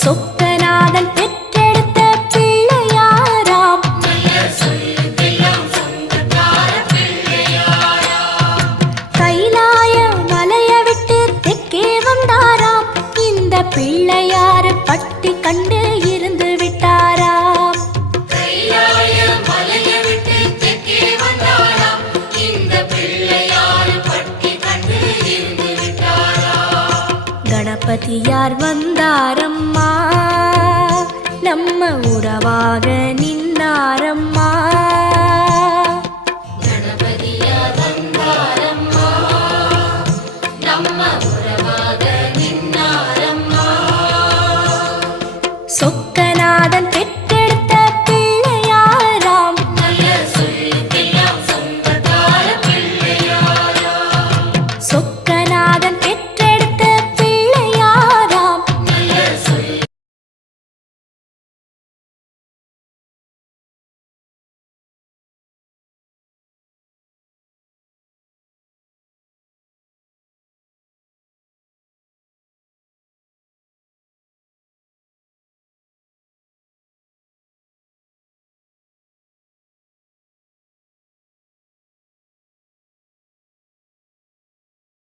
சொக்கநாதன் பெற்றெடுத்த பிள்ளையாராம். கைலாய மலைய விட்டு தெற்கே வந்தாராம். இந்த பிள்ளையாரு பட்டி கண்டு இருந்து விட்டாராம். கணபதியார் வந்தாரம்மா, நம்ம உறவாக நின்னாரம்மா. கணபதியார் வந்தாரம்மா, நம்ம உறவாக நின்னாரம்மா. சொக்க